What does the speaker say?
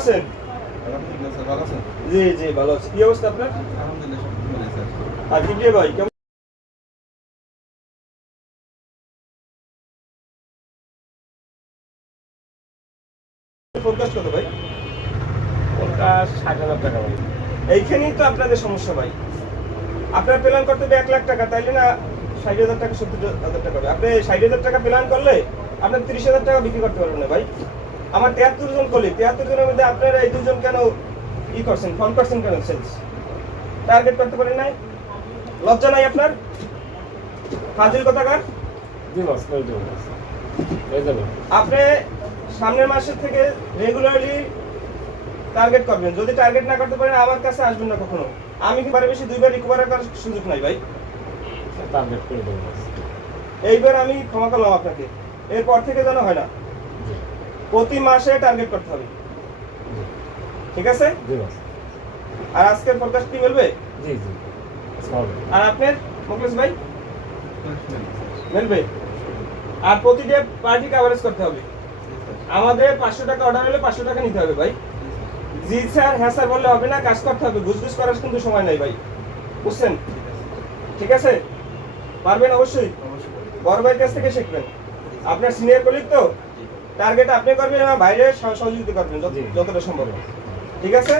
আছেন? আলহামদুলিল্লাহ স্যার, ভালো আছেন? জি জি ভালো আছি। কি অবস্থা আপনার? আলহামদুলিল্লাহ সব ভালো স্যার। আর কিবরিয়া ভাই কেমন? ফোরকাস্ট কত ভাই? ওটা ৬০,০০০ টাকা ভাই। এইখানেই তো আপনাদের সমস্যা ভাই। আপনার প্ল্যান করতে হবে ১ লাখ টাকা, তাইলে না ৬০,০০০ টাকা ৭০,০০০ টাকা হবে। আপনি ৬০,০০০ টাকা প্ল্যান করলে আপনার ৩০,০০০ টাকা বিক্রি করতে পারবেন না ভাই। আমার ৭৩ জন কলিগ, ৭৩ জনের মধ্যে আপনারা এই দুজন কেন করছেন, ফোন করছেন কেন সেলস? টার্গেট করতে পারেন নাই? লজ্জা নাই আপনার? ফাজিল কথাকার। জি বস, হয়ে যাবে বস। হয়ে যাবে। আপনি সামনের মাসের থেকে রেগুলারলি টার্গেট করবেন। যদি টার্গেট না করতে পারেন আমার কাছে আসবেন না কখনো। আমি কি বারে বেশি 2বার রিকভার করার সুযোগ নাই ভাই। টার্গেট করে দেবো বস। এইবার আমি ক্ষমা করলাম আপনাকে, এরপর থেকে যেন হয় না। জি প্রতি মাসে টার্গেট করতে হবে, জি ঠিক আছে? জি বস। আর আজকের ফোরকাস্ট কি বলবে? জি জি হবে। আর আপনার মুখলেশ ভাই মেলবে? আর প্রতিটা পার্টি কভারেজ করতে হবে। আমাদের 500 টাকা অর্ডার হলে 500 টাকা নিতে হবে ভাই। জি স্যার হ্যাঁ স্যার বললে হবে না, কাজ করতে হবে। ঘুষঘুষ করার কিন্তু সময় নাই ভাই, বুঝছেন? ঠিক আছে, পারবেন অবশ্যই। বড় ভাইয়ের কাছ থেকে শিখবেন। আপনার সিনিয়র কলিগ তো, টার্গেট আপনি করবেন এবং বাইরে সহযোগিতা করবেন যতটা সম্ভব। ঠিক আছে?